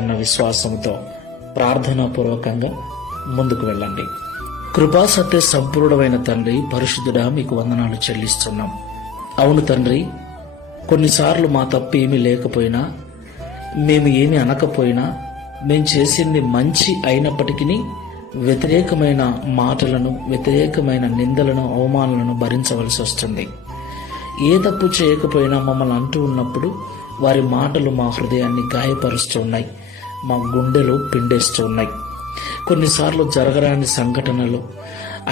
ఉన్న విశ్వాసంతో ప్రార్థనాపూర్వకంగా ముందుకు వెళ్ళండి. కృపా సత్య సంపూర్ణమైన తండ్రి, పరిశుద్ధుడా, మీకు వందనాలు చెల్లిస్తున్నాం. అవును తండ్రి, కొన్నిసార్లు మా తప్పు ఏమీ లేకపోయినా, మేము ఏమి అనకపోయినా, మేము చేసింది మంచి అయినప్పటికీ వ్యతిరేకమైన మాటలను, వ్యతిరేకమైన నిందలను, అవమానాలను భరించవలసి వస్తుంది. ఏ తప్పు చేయకపోయినా మమ్మల్ని అంటూ ఉన్నప్పుడు వారి మాటలు మా హృదయాన్ని గాయపరుస్తూ ఉన్నాయి, మా గుండెలు పిండేస్తూ ఉన్నాయి. కొన్నిసార్లు జరగరాని సంఘటనలు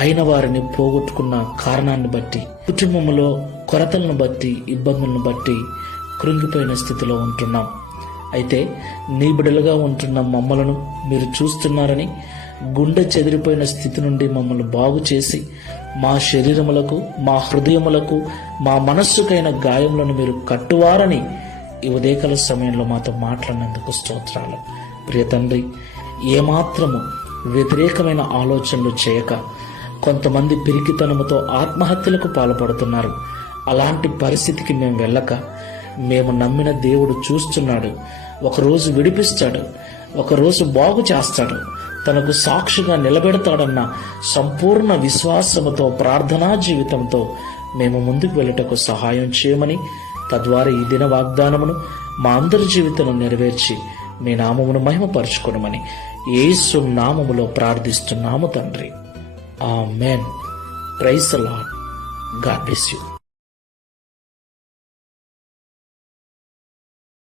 అయిన వారిని పోగొట్టుకున్న కారణాన్ని బట్టి, కుటుంబంలో కొరతలను బట్టి, ఇబ్బందులను బట్టి కృంగిపోయిన స్థితిలో ఉంటున్నాం. అయితే నీ బిడ్డలుగా ఉంటున్న మమ్మలను మీరు చూస్తున్నారని, గుండె చెదిరిపోయిన స్థితి నుండి మమ్మల్ని బాగు చేసి మా శరీరములకు, మా హృదయములకు, మా మనస్సుకైన గాయములను మీరు కట్టువారని ఈ ఉదయకాల సమయంలో మాతో మాట్లాడినందుకు స్తోత్రాలు. ప్రియ తండ్రి, ఏమాత్రము వ్యతిరేకమైన ఆలోచనలు చేయక కొంతమంది పిరికితనముతో ఆత్మహత్యలకు పాల్పడుతున్నారు. అలాంటి పరిస్థితికి మేము వెళ్ళక, మేము నమ్మిన దేవుడు చూస్తున్నాడు, ఒకరోజు విడిపిస్తాడు, ఒకరోజు బాగు చేస్తాడు, తనకు సాక్షిగా నిలబెడతాడన్న సంపూర్ణ విశ్వాసముతో, ప్రార్థనా జీవితంతో మేము ముందుకు వెళ్ళటకు సహాయం చేయమని, తద్వారా ఈ దిన వాగ్దానమును మా అందరి జీవితంలో నెరవేర్చి మీ నామమును మహిమపరచుకోనమని యేసు నామములో ప్రార్థిస్తున్నాము తండ్రి. ఆమేన్. Praise the Lord. God bless you.